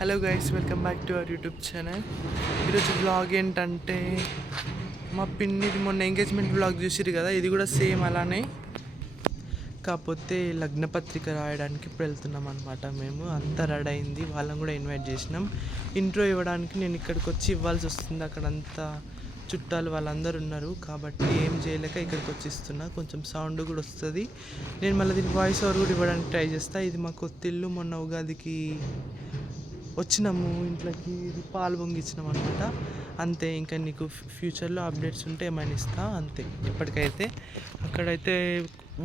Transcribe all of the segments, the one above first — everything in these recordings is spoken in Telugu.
Hello guys, welcome back to our YouTube channel. ఈరోజు వ్లాగ్ ఏంటంటే మా పిన్నిది మొన్న ఎంగేజ్మెంట్ వ్లాగ్ చూసిరు కదా, ఇది కూడా సేమ్ అలానే, కాకపోతే లగ్నపత్రిక రాయడానికి ఇప్పుడు వెళ్తున్నాం అనమాట. మేము అంతా రెడీ అయింది, వాళ్ళని కూడా ఇన్వైట్ చేసినాం. ఇంట్రో ఇవ్వడానికి నేను ఇక్కడికి వచ్చి ఇవ్వాల్సి వస్తుంది. అక్కడంతా చుట్టాలు వాళ్ళందరూ ఉన్నారు కాబట్టి ఏం చేయలేక ఇక్కడికి వచ్చి ఇస్తున్నా. కొంచెం సౌండ్ కూడా వస్తుంది. నేను మళ్ళీ దీనికి వాయిస్ ఓవర్ కూడా ఇవ్వడానికి ట్రై చేస్తాను. ఇది మా కొత్తిల్లు, మొన్న ఉగాదికి వచ్చినాము ఇంట్లోకి, ఇది పాలు పొంగిచ్చినాం అనమాట. అంతే, ఇంకా నీకు ఫ్యూచర్లో అప్డేట్స్ ఉంటే ఏమైనా ఇస్తా అంతే. ఇప్పటికైతే అక్కడైతే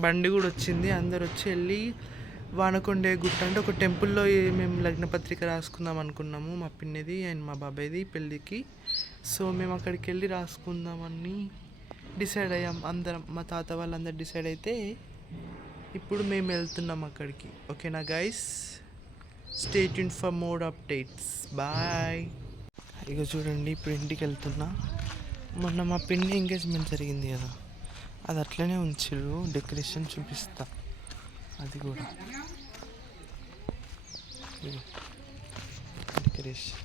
బండి కూడా వచ్చింది. అందరు వచ్చి వెళ్ళి వానకొండే గుట్ట అంటే ఒక టెంపుల్లో మేము లగ్నపత్రిక రాసుకుందాం అనుకున్నాము, మా పిన్నిది అండ్ మా బాబాయ్ది పెళ్ళికి. సో మేము అక్కడికి వెళ్ళి రాసుకుందామని డిసైడ్ అయ్యాం అందరం. మా తాత వాళ్ళందరూ డిసైడ్ అయితే ఇప్పుడు మేము వెళ్తున్నాం అక్కడికి. ఓకేనా guys, stay tuned for more updates. Bye. ఇక చూడండి, ఇప్పుడు ఇంటికి వెళ్తున్నా. మొన్న మా పిన్ని ఎంగేజ్మెంట్ జరిగింది కదా, అది అట్లనే ఉంచారు. డెకరేషన్ చూపిస్తా, అది కూడా డెకరేషన్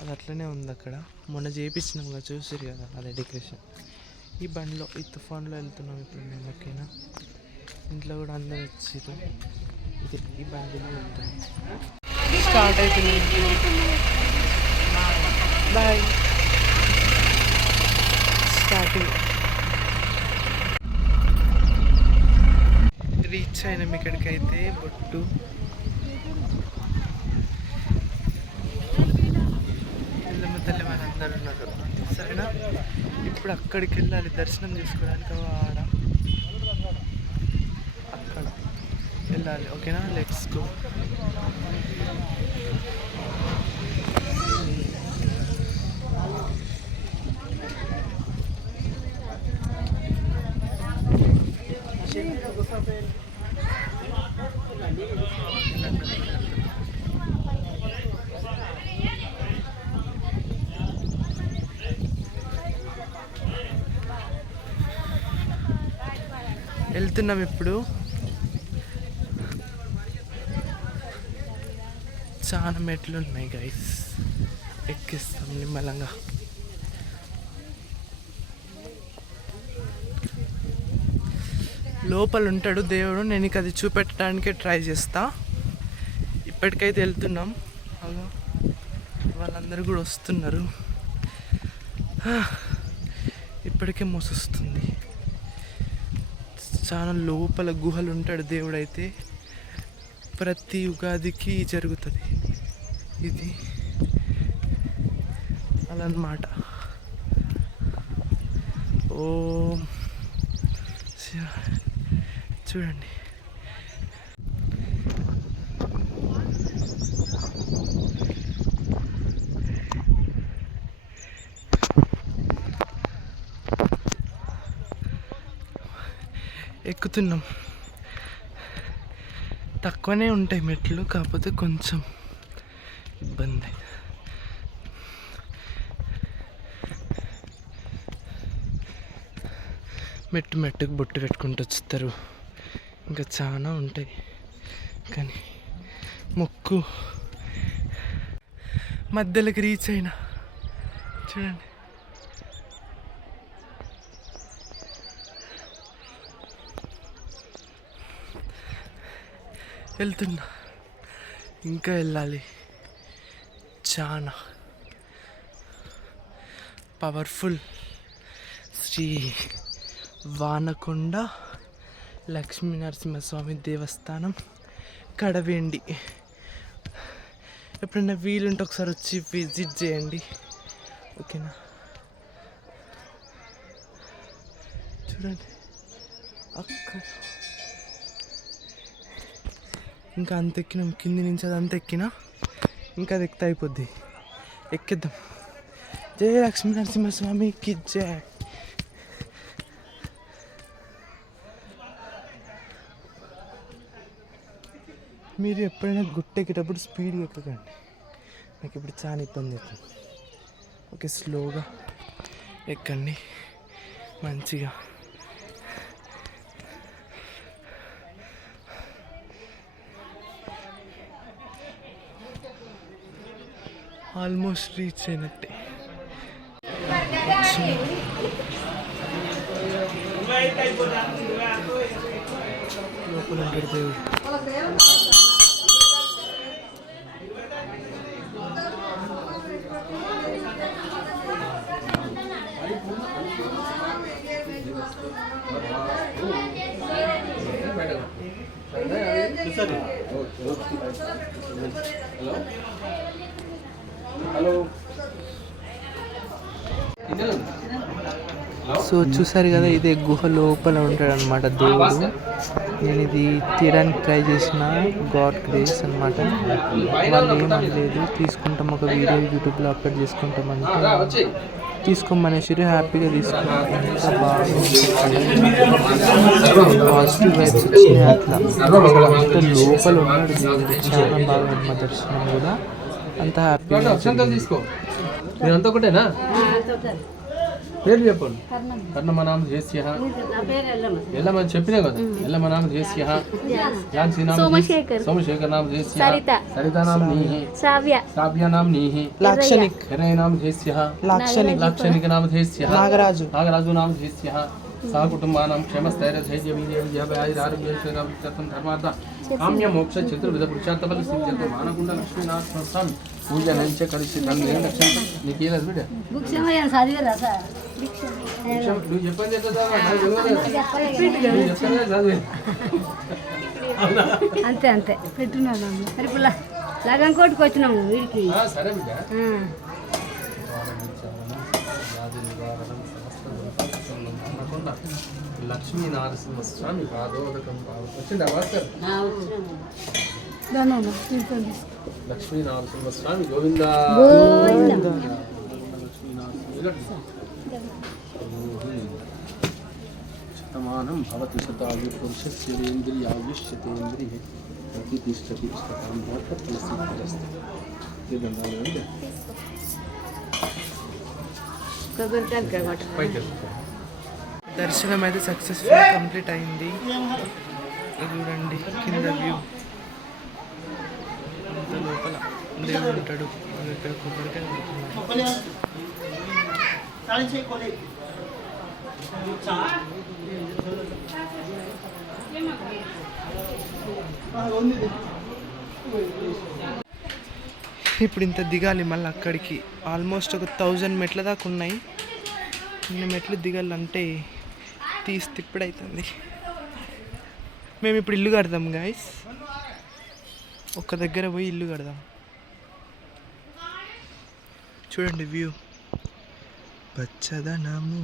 అది అట్లనే ఉంది అక్కడ. మొన్న చేయించినాం కదా, చూసారు కదా, అదే డెకరేషన్. ఈ బండిలో, ఈ తుఫాన్లో వెళ్తున్నాం ఇప్పుడు మేము. ఓకేనా, ఇంట్లో కూడా అందరు వచ్చారు. ఇది ఈ బండిలో వెళ్తున్నాం. స్టార్ట్ అయిపోయింది. బాయ్. స్టార్టింగ్ రీచ్ అయినాం ఇక్కడికైతే. బొట్టు ఎల్లమ్మ తల్లి వాళ్ళందరూ ఉన్నారు. సరేనా, ఇప్పుడు అక్కడికి వెళ్ళాలి దర్శనం చేసుకోవడానికి. ఆడ అక్కడ వెళ్ళాలి. ఓకేనా, లెట్స్ గో. వెళ్తున్నాం ఇప్పుడు. చాలా మెట్లు ఉన్నాయి గైస్, ఎక్కిస్తాం నిమ్మలంగా. లోపల ఉంటాడు దేవుడు, నేను ఇక అది చూపెట్టడానికే ట్రై చేస్తా. ఇప్పటికైతే వెళ్తున్నాం. వాళ్ళందరూ కూడా వస్తున్నారు. ఇప్పటికే మోసొస్తుంది. చాలా లోపల గుహలు ఉంటాడు దేవుడైతే. ప్రతి ఉగాదికి జరుగుతుంది ఇది, అలా అన్నమాట. ఓ చూడండి, ఎక్కుతున్నాం. తక్కువనే ఉంటాయి మెట్లు, కాకపోతే కొంచెం ఇబ్బంది. మెట్టు మెట్టుకు బొట్టు పెట్టుకుంటూ వచ్చుతారు. ఇంకా చాలా ఉంటాయి, కానీ మొక్కు మధ్యలోకి రీచ్ అయినా. చూడండి, వెళ్తున్నా, ఇంకా వెళ్ళాలి. చాలా పవర్ఫుల్ శ్రీ వానకొండ లక్ష్మీ నరసింహస్వామి దేవస్థానం, కడవేండి. ఎప్పుడైనా వీలుంటే ఒకసారి వచ్చి విజిట్ చేయండి. ఓకేనా, చూడండి అక్కడ ఇంకా అంత ఎక్కినాం. కింది నుంచి అది అంత ఎక్కినా, ఇంకా అది ఎక్కితే అయిపోద్ది. ఎక్కిద్దాం. జయ లక్ష్మీ నరసింహస్వామికి జయ. మీరు ఎప్పుడైనా గుట్ట ఎక్కేటప్పుడు స్పీడ్గా ఎక్కకండి, నాకు ఇప్పుడు చాలా ఇబ్బంది అవుతుంది. ఓకే, స్లోగా ఎక్కండి మంచిగా. ఆల్మోస్ట్ రీచ్ అయినట్టే. లోపల ఉంటాడు దేవుడు. సో చూసారు కదా, ఇదే గుహ లోపల ఉంటాడు అనమాట దేవుడు. నేను ఇది తీయడానికి ట్రై చేసిన, గాడ్ గ్రేస్ అనమాట. వాళ్ళు ఏమనలేదు, తీసుకుంటాం ఒక వీడియో యూట్యూబ్లో అప్లోడ్ చేసుకుంటామంటే తీసుకోమనేసి హ్యాపీగా తీసుకున్నాం. ఎంత బాగా పాజిటివ్ వైబ్స్ వచ్చినాయి అట్లా. అంత లోపల ఉన్నాడు దేవుడు, చాలా బాగా మా దర్శనం కూడా అంత హ్యాపీగా. తీసుకో మీరంతా ఒకటేనా? పేరు చెప్పండి. కర్ణమ నామ చేస్య ఎల్లమని చెప్పినా కదా. ఎల్లమ నామ చేస్య ఝాన్సీ నామ సోమశేఖర్ నామ చేస్య సరిత నామ నీహి శ్రావ్య నామ నీహి హిరణ్య నామ చేస్య లాక్షణిక నామ చేస్య నాగరాజు నామ చేస్య సహ కుటుంబానాం క్షేమస్థైర్యధైర్య వీర్యారోగ్యం ధర్మార్థ కామ్య మోక్ష చతుర్విధ పురుషార్థ ఫల సిద్ధ్యర్థ మానకుండ లక్ష్మీనాథ సంస్థాన్ పూజ నుంచి కలిసి తను ఏం లక్ష్యం నీకు ఏలేదు బిడ్డ. నువ్వు చెప్పని అంతే అంతే పెట్టున్నాను. మరి ఇప్పుడు లగన్ కోటికి వచ్చినాము వీడికి. సరే బిడ్డ. లక్ష్మీ నరసింహస్వామి పాదోదకం వచ్చిందా భాస్కర్? లక్ష్మీ నరసింహస్వామి గోవింద. శతమానం భవతి శతాయు పురుషస్య వేంద్రియాయుష్యతేంద్రియ ప్రతిష్టతి శతం భవతి. దర్శనం అయితే సక్సెస్ఫుల్ కంప్లీట్ అయింది. చూడండి కింద వ్యూ, అంత లోపల దేవుడు ఉంటాడు. ఇక్కడ కొబ్బరికాయ ఇప్పుడు ఇంత దిగాలి మళ్ళీ అక్కడికి. ఆల్మోస్ట్ ఒక 1000 మెట్ల దాకా ఉన్నాయి. ఇన్ని మెట్లు దిగాలంటే తిప్పుడవుతుంది. మేము ఇప్పుడు ఇల్లు కడదాం గాయస్, ఒక్క దగ్గర పోయి ఇల్లు కడదాం. చూడండి వ్యూ, పచ్చదనము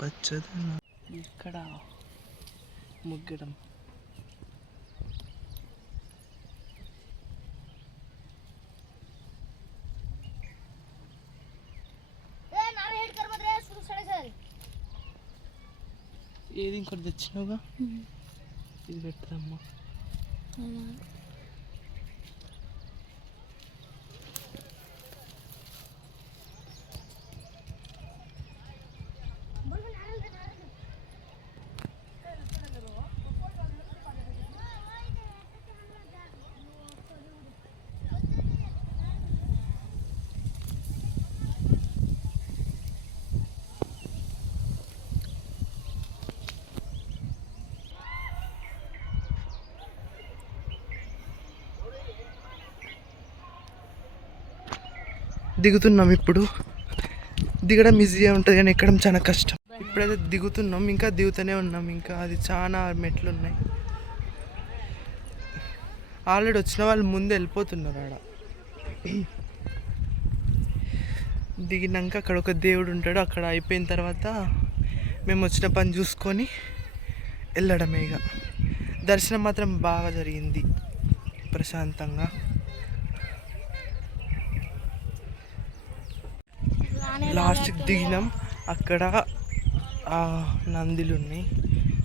పచ్చదనం. ఇక్కడ ముగ్గడం. ఏది ఇంకోటి తెచ్చినావుగా, ఇది పెడతామ్మా. దిగుతున్నాం. ఇప్పుడు దిగడం ఈజీగా ఉంటుంది కానీ ఎక్కడం చాలా కష్టం. ఇప్పుడైతే దిగుతున్నాం, ఇంకా దిగుతూనే ఉన్నాం. ఇంకా అది చాలా మెట్లు ఉన్నాయి. ఆల్రెడీ వచ్చిన వాళ్ళు ముందు వెళ్ళిపోతున్నారు. ఆడ దిగినాక అక్కడ ఒక దేవుడు ఉంటాడు. అక్కడ అయిపోయిన తర్వాత మేము వచ్చిన పని చూసుకొని వెళ్ళడమే. ఇక దర్శనం మాత్రం బాగా జరిగింది, ప్రశాంతంగా. లాస్ట్కి దిగినాం, అక్కడ నందిలు ఉన్నాయి,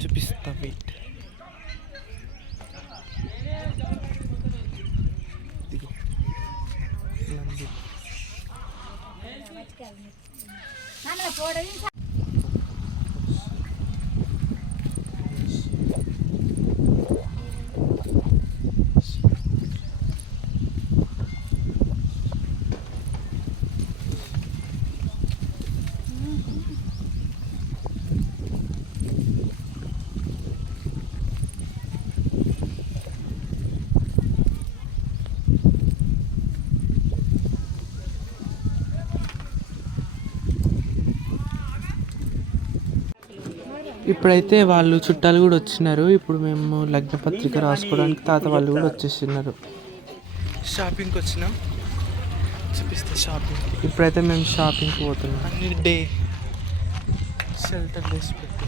చూపిస్తా వెయిట్. దిగు నంది. ఇప్పుడైతే వాళ్ళు చుట్టాలు కూడా వచ్చినారు. ఇప్పుడు మేము లగ్న పత్రిక రాసుకోవడానికి తాత వాళ్ళు కూడా వచ్చేస్తున్నారు. షాపింగ్కి వచ్చినాం, చూపిస్తే షాపింగ్. ఇప్పుడైతే మేము షాపింగ్కి పోతున్నాం. అన్ని డే షెల్టర్ డేస్ పెట్టి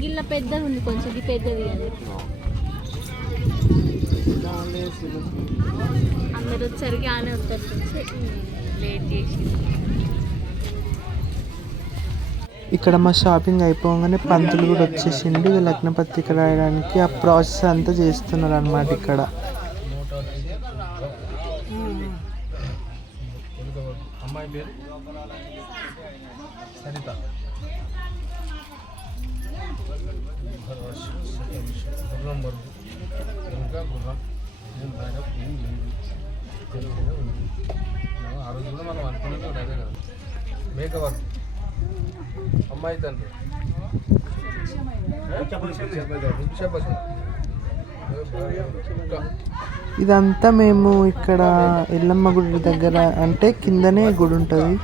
గిల్ల పెద్దగా ఉంది, కొంచెం ఇది పెద్దది. అందరు వచ్చరికి ఆనే వస్తారు, లేట్ చేసి. ఇక్కడ మా షాపింగ్ అయిపోగానే పంతులు కూడా వచ్చేసిండు లగ్న పత్రిక రాయడానికి. ఆ ప్రాసెస్ అంతా చేస్తున్నారు అన్నమాట. ఇక్కడ అమ్మాయి పేరు సరిత. గుర్రం వరకు ఇంకా గుర్రం ఏం రాయడం ఏం లేదు, తెలుగులో ఉంది. ఆ రోజు కూడా మనం అనుకున్నది కూడా అదే కదా. మేకవర్ అమ్మాయి తండ్రి ఇదంతా మేము ఇక్కడ ఎల్లమ్మ గుడి దగ్గర, అంటే కిందనే గుడి ఉంటుంది,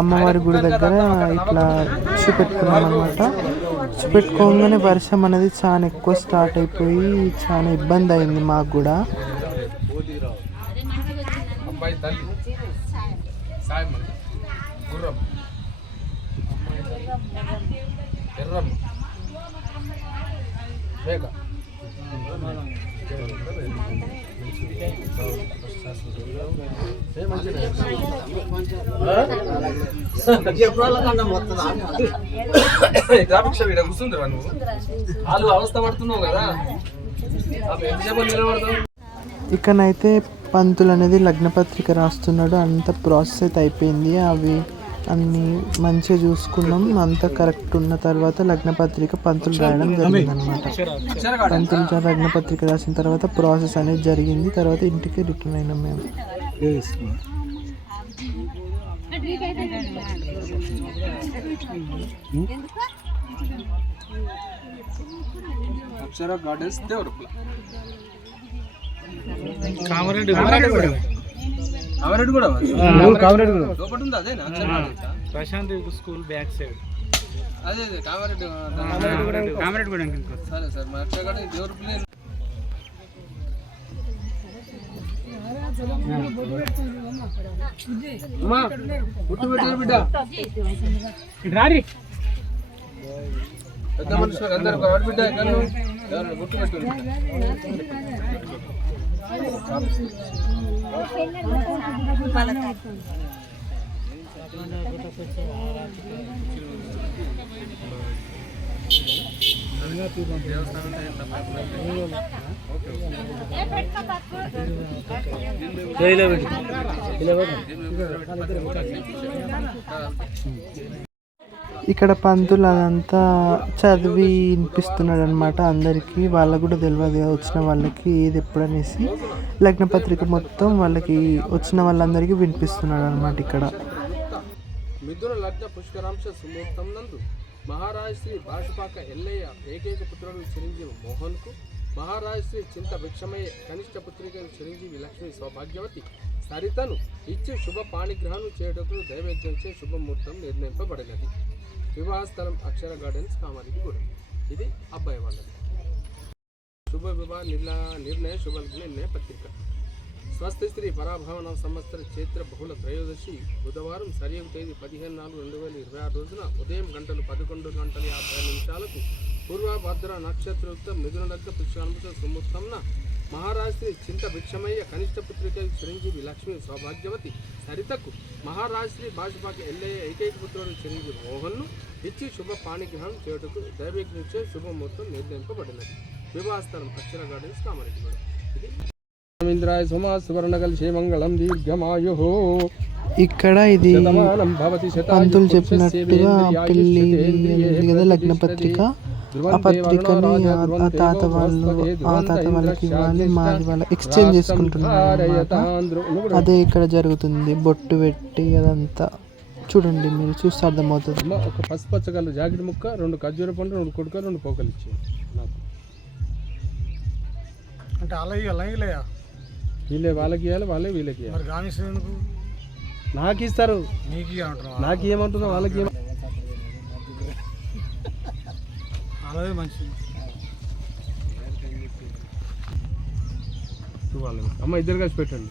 అమ్మవారి గుడి దగ్గర ఇట్లా చూపెట్టుకున్నాం అనమాట. చూపెట్టుకోగానే వర్షం అనేది చాలా ఎక్కువ స్టార్ట్ అయిపోయి చాలా ఇబ్బంది అయింది మాకు కూడా. అబ్బాయి తల్లి సాయం గుర్రం ఎర్రమ్మ మేక కూర్చుంటారా నువ్వు? వాళ్ళు అవస్థ పడుతున్నావు కదా, నిలబడతావు. ఇక్కడైతే పంతులు అనేది లగ్న పత్రిక రాస్తున్నాడు. అంత ప్రాసెస్ అయితే అయిపోయింది. అవి అన్ని మంచిగా చూసుకున్నాం. అంతా కరెక్ట్ ఉన్న తర్వాత లగ్న పత్రిక పంతులు రాయడం జరిగింది అనమాట. పంతులు లగ్న పత్రిక రాసిన తర్వాత ప్రాసెస్ అనేది జరిగింది. తర్వాత ఇంటికి రిటర్న్ అయినాం మేము. అక్షర గార్డెన్స్ దేవరపల్లి. కామరెడ్డి కూడా లోపల ఉంది. అదే ప్రశాంత్ స్కూల్ బ్యాక్ సైడ్. అదే కామారెడ్డి కూడా. సరే సార్, మా అక్షర గార్డెన్ దేవరపల్లి. గుట్టు పెట్టారు బిడ్డ, పెద్ద మనుషులకు అందరు బిడ్డ గుట్టు పెట్టారు. ఇక్కడ పంతులు అదంతా చదివి వినిపిస్తున్నాడు అనమాట అందరికీ. వాళ్ళకు కూడా తెలియదు వచ్చిన వాళ్ళకి ఏది ఎప్పుడనేసి. లగ్న పత్రిక మొత్తం వాళ్ళకి వచ్చిన వాళ్ళందరికీ వినిపిస్తున్నాడు అనమాట. ఇక్కడ మిథున లగ్న పుష్కరాంశ సుముహూర్తం నందు మహారాజ్ శ్రీ భాషపాక ఎల్లయ్య ఏకైక పుత్రుడు చిరంజీవి మోహన్కు, మహారాజ్ శ్రీ చింత భిక్షమయ్య కనిష్ట పుత్రిక చిరంజీవి లక్ష్మి సౌభాగ్యవతి సరితను ఇచ్చి శుభ పాణిగ్రహం చేయటకు దైవేద్యంచే శుభముహూర్తం నిర్ణయింపబడినది. వివాహ స్థలం అక్షర గార్డెన్స్ కామారెడ్డి గూడెం. ఇది అబ్బాయి వాళ్ళది. శుభ వివాహ నిర్ణయ శుభ నిర్ణయ పత్రిక. స్వస్తి స్త్రీ పరాభవన సంవత్సర చైత్ర బహుళ త్రయోదశి బుధవారం సరియు తేదీ 15/4/2026 రోజున ఉదయం 11:50 పూర్వభద్ర నక్షత్రయుక్త మిథున లగ్న పుష్కరాంశ సుముహూర్తంన మహారాజ్ శ్రీ చింత భిక్షమయ్య కనిష్ట పుత్రిక చిరంజీవి లక్ష్మి సౌభాగ్యవతి సరితకు, మహారాజ్ శ్రీ భాషపాక ఎల్లయ్య ఏకైక పుత్రుడు చిరంజీవి మోహన్ను ఇచ్చి శుభ పాణిగ్రహం చేయుటకు దైవేజ్ఞించే శుభముహూర్తం నిర్ణయింపబడినది. వివాహ స్థలం అక్షర గార్డెన్స్ కామారెడ్డి గూడెం. ఇది ఇంద్రాయ సుమా సువర్ణకల్షే మంగళం దీర్ఘమాయుః. ఇక్కడ ఇది పంతులు చెప్పినట్టుగా పెళ్లి కదా లగ్న పత్రిక ఆ పత్రికని ఆ తాత వాళ్ళకి ఇవ్వాలి, మాది వాళ్ళ ఎక్స్చేంజ్ చేసుకుంటున్నారు అన్నమాట. అదే ఇక్కడ జరుగుతుంది, బొట్టు పెట్టి అదంతా చూడండి, మీరు చూస్తే అర్థమవుతుంది. ఒక పసుపచ్చ కలర్ జాకెట్ ముక్క, 2 ఖర్జూర పండు, 2 కొడుక, 2 పోకలు ఇచ్చాయి నాకు. అంటే అలాగే వీళ్ళే వాళ్ళకి ఇవ్వాలి, వాళ్ళే వీళ్ళకి ఇవ్వాలి. మరి గామిస్తుంది ఎందుకు? నాకు ఇస్తారు, నీకు ఏమంటున్నావు? నాకు ఏమంటున్నా వాళ్ళకి ఏమ అలాగే మంచిది. అమ్మ ఇద్దరు కలిసి పెట్టండి.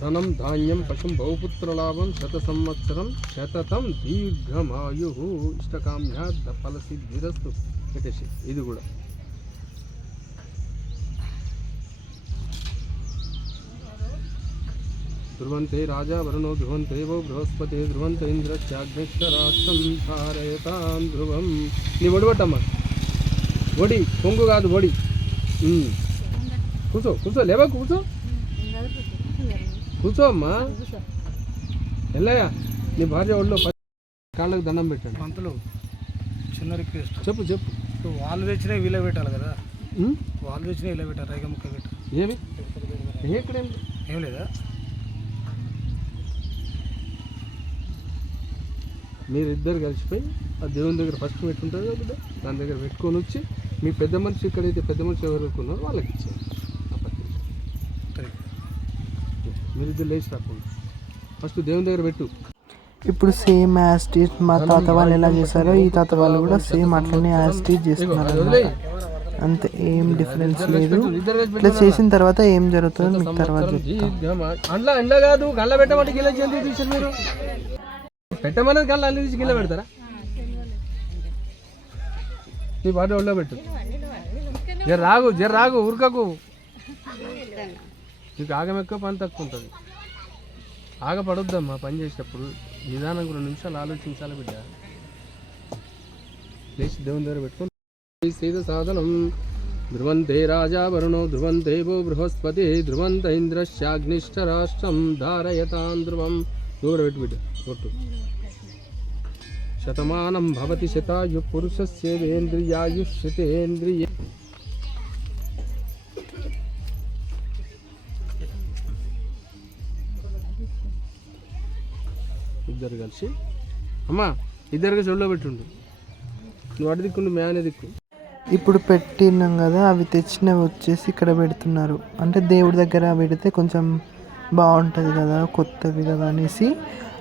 ధనం ధాన్యం పశుం బహుపుత్ర లాభం 100 సంవత్సరం శతతం దీర్ఘమాయు ఇష్టకామ్యా ఫలసిద్ధిరస్తు పెట్టేసి. ఇది కూడా ధ్రువంతే రాజా వరుణో ధ్రువంతేవో బృహస్పతి ధ్రువంత ఇంద్రశ్చాగ్నిష్టరాష్ట్రం ధారయతాం ధ్రువం. నీ ఒడిపట్టమ్మా, ఒడి పొంగు కాదు ఒడి. కూర్చో కూర్చో, లేవా కూర్చో, కూర్చో అమ్మా. ఎల్లయ్య నీ భార్య ఒళ్ళో కాళ్ళకు దండం పెట్టండి. పంతులు చిన్న రిక్వెస్ట్. చెప్పు చెప్పు. వాళ్ళు తెచ్చినా వీళ్ళే పెట్టాలి కదా, వాళ్ళు తెచ్చినా వీళ్ళే పెట్టాలి, రైగ ముక్క పెట్టాలి. ఏమి ఎక్కడేం ఏం లేదా? మీరిద్దరు కలిసిపోయి ఆ దేవుని దగ్గర ఫస్ట్ పెట్టుంటుంది బిడ్డ, దాని దగ్గర పెట్టుకొని వచ్చి మీ పెద్ద మనిషి ఇక్కడైతే పెద్ద మనిషి ఎవరుకున్నారో వాళ్ళకి ఇచ్చేయండి ఆ పత్రిక. మీరిద్దరు లేచి రాకుండా ఫస్ట్ దేవుని దగ్గర పెట్టు. ఇప్పుడు సేమ్ యాస్టీజ్ మా తాత వాళ్ళు ఎలా చేశారో ఈ తాత వాళ్ళు కూడా సేమ్ అట్లనే యాస్టీజ్ చేస్తున్నారు అన్నమాట. అంతే, ఏం డిఫరెన్స్ లేదు. ఇట్లా చేసిన తర్వాత ఏం జరుగుతుందో మీకు తర్వాత అండ్లా ఎండ కాదు, గళ్ళ పెట్టమంటే గిల్ల ఎందుకు తీసారు మీరు? పెట్టమనేది గళ్ళ అల్లి తీసి గిల్ల పెడతారా? నీ పాట ఒళ్ళో పెట్టు. జర రాగు ఉరకకు. నీకు ఆగం ఎక్కువ, పని తక్కువ ఉంటుంది. ఆగపడొద్దమ్మా పని చేసేటప్పుడు, నిదానంగా 2 నిమిషాలు ఆలోచించాలి బిడ్డ. లేచి దేవుని దగ్గర పెట్టుకొని సీత సాధనం. ధ్రువంతే రాజా వరుణో ధ్రువంతేవో బృహస్పతి ధ్రువంత ఇంద్రశ్చాగ్నిష్ట రాష్ట్రం ధారయతాం ధ్రువం. దూర పెట్టు బిడ్డ కొట్టు. శతమానం భవతి శతాయు పురుషస్యేంద్రియాయుష్యతేంద్రియ. ఇద్దరు కలిసి అమ్మా, ఇద్దరు కలిసి ఒళ్ళో పెట్టుండు. నువ్వు అటు దిక్కుండు, మేనే దిక్కు. ఇప్పుడు పెట్టినాం కదా, అవి తెచ్చినవి వచ్చేసి ఇక్కడ పెడుతున్నారు. అంటే దేవుడి దగ్గర పెడితే కొంచెం బాగుంటుంది కదా, కొత్తవి కదా అనేసి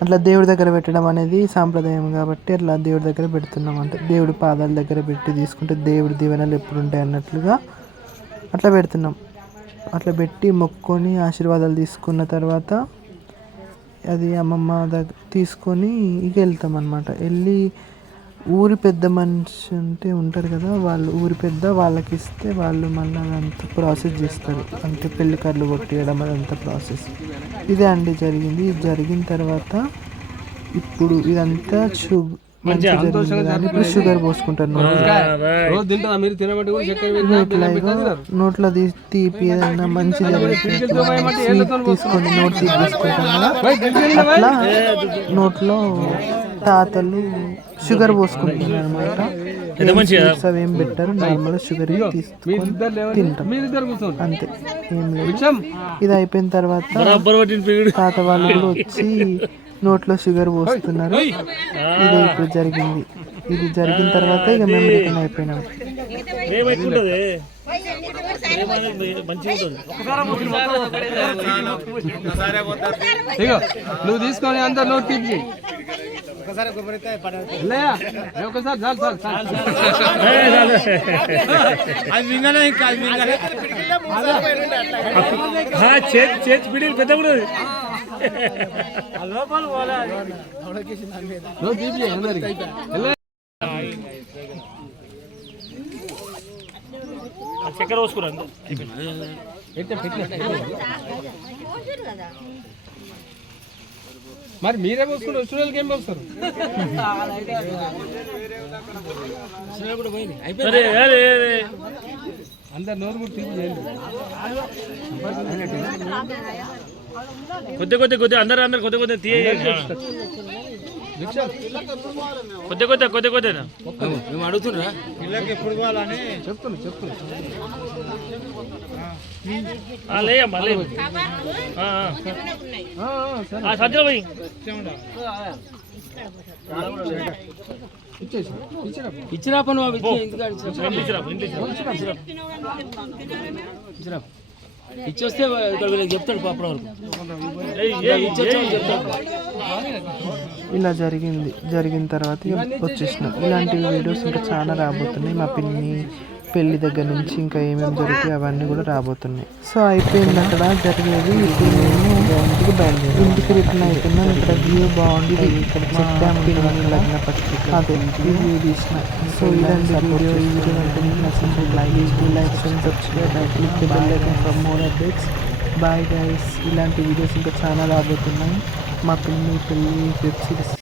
అట్లా దేవుడి దగ్గర పెట్టడం అనేది సాంప్రదాయం కాబట్టి అట్లా దేవుడి దగ్గర పెడుతున్నాం. అంటే దేవుడి పాదాల దగ్గర పెట్టి తీసుకుంటే దేవుడి దీవెనలు ఎప్పుడు ఉంటాయి అన్నట్లుగా అట్లా పెడుతున్నాం. అట్లా పెట్టి మొక్కుకొని ఆశీర్వాదాలు తీసుకున్న తర్వాత అది అమ్మమ్మ దగ్గర తీసుకొని ఇక వెళ్తాం అన్నమాట. వెళ్ళి ఊరి పెద్ద మనిషి అంటే ఉంటారు కదా, వాళ్ళు ఊరి పెద్ద వాళ్ళకి ఇస్తే వాళ్ళు మళ్ళీ అదంతా ప్రాసెస్ చేస్తారు. అంటే పెళ్లి కార్డులు కొట్టేయడం అదంతా ప్రాసెస్. ఇదే అండి జరిగింది. ఇది జరిగిన తర్వాత ఇప్పుడు ఇదంతా ఇప్పుడు షుగర్ పోసుకుంటారు. నోట్లో తీపి ఏదైనా మంచిది తీసుకొని నోట్ తీసుకుంటాం కదా, అట్లా నోట్లో తాతలు షుగర్ పోసుకుంటున్నారు అనమాట. అవేం పెట్టారు, నార్మల్ షుగర్ తీసుకొని తింటాం అంతే, ఏం లేదు. ఇది అయిపోయిన తర్వాత తాత వాళ్ళు కూడా వచ్చి నోట్లో షుగర్ పోస్తున్నారు. ఇది ఇప్పుడు జరిగింది. ఇది జరిగిన తర్వాత ఇక మేము రిటర్న్ అయిపోయినాం. నువ్వు తీసుకొని అందరు నోట్ తీపి ఒకసారి చేతి పిడిలు పెద్ద చక్కెర పోసుకురా. మరి మీరే పోసుకుంటారు, స్టూడెంట్కి ఏం పోస్తారు? అందరు నోరు కూడా తీపి చేయండి. కొద్ది అందరు కొద్ది తీయ మేము అడుగుతున్నా చెప్తున్నా ఇచ్చిరా పని ఇచ్చొస్తే ఇక్కడ వీళ్ళకి చెప్తాడు పాపల వరకు ఇలా జరిగిన తర్వాత ఇక వచ్చేసిన ఇలాంటి వీడియోస్ ఇంకా చాలా రాబోతున్నాయి. మా పిన్ని పెళ్లి దగ్గర నుంచి ఇంకా ఏమేమి జరుగుతాయి అవన్నీ కూడా రాబోతున్నాయి. సో అయిపోయింది అక్కడ జరిగేది. ఇప్పుడు నేను ఇంటికి బయలుదేరి ఇంటికి రిటర్న్ అవుతున్నాను. ఇక్కడ వ్యూ బాగుంది. ఇక్కడ చెప్పాము పిన్ని లగ్న పత్రిక అదే వ్యూ తీసిన. సో ఇలాంటి వీడియో ఈ వీడియో అంటే మీకు నచ్చింది like subscribe click the bell icon for more updates. Bye guys. ఇలాంటి వీడియోస్ ఇంకా చాలా రాబోతున్నాయి. మా పిన్ని పెళ్లి వెబ్ సిరీస్